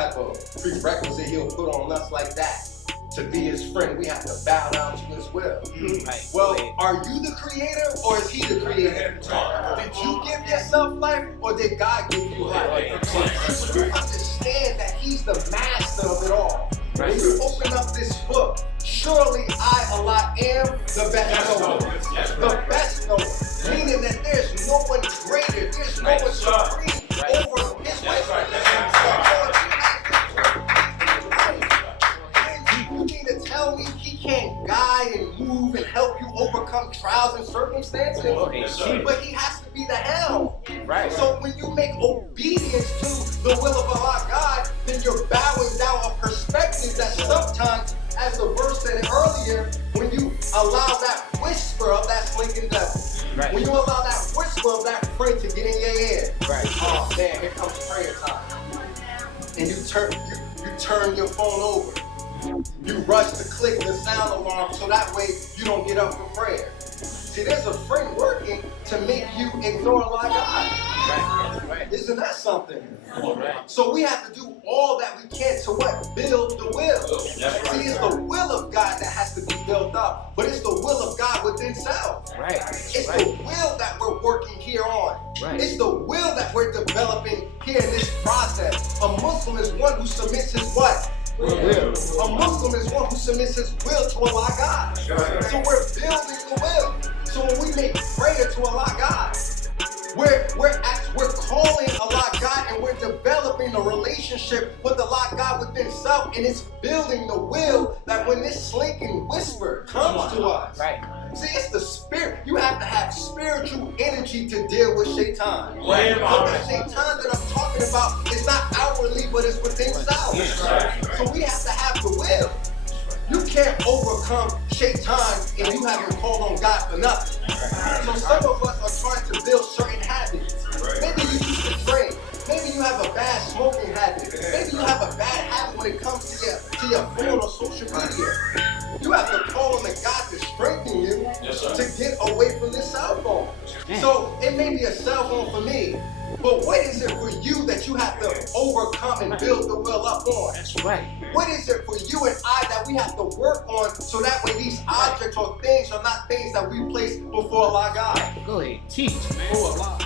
type of prerequisite he'll put on us like that. To be his friend, we have to bow down to his will. Right. Well, are you the creator or is he the creator? Did you give yourself life or did God give you life? So you understand that he's the master of it all. When you open up this book, surely I, Allah, am the best knower. The best knower. Meaning that there's no one greater, there's no one supreme over his way. You mean to tell me he can't guide and move and help you overcome trials and circumstances? But he has to be the helm. Right. So when you make obedience to the will of Allah God, then you're bowing down a perspective that sometimes, as the verse said earlier, when you allow that whisper of that slinking devil, when you allow that whisper of that friend to get in your ear, oh man, here comes prayer time. And you turn your phone over. You rush to click the sound alarm so that way you don't get up for prayer. See, there's a friend working to make you ignore Allah God. Isn't that something? So we have to do all that we can to what? Build the will. See, it's the will of God that has to be built up, but it's the will of God within self. It's the will that we're working here on. It's the will that we're developing here in this process. A Muslim is one who submits his what? Will. A Muslim is one who submits his will to Allah God. So we're building the will. So when we make prayer to Allah God, we're calling Allah God and we're developing a relationship with Allah God within self, and it's building the will that when this slinking whisper comes to us. See, it's the spirit. You have to have spiritual energy to deal with Shaitan. But the Shaitan that I'm talking about is not outwardly, but it's within self. So we have to have the will. You can't overcome Shaitan and you haven't called on God for nothing. So some of us are trying to build certain habits. Maybe you used to drink. Maybe you have a bad smoking habit. Maybe you have a bad habit when it comes to your phone or social media. You have to call on the God to strengthen you to get away from this cell phone. So it may be a cell phone for me, but what is it for you that you have to overcome and build the will up on? What is it for you and I that we have to work on so that way these objects or things are not things that we place before Allah God? Go ahead, teach, man. Oh, Allah.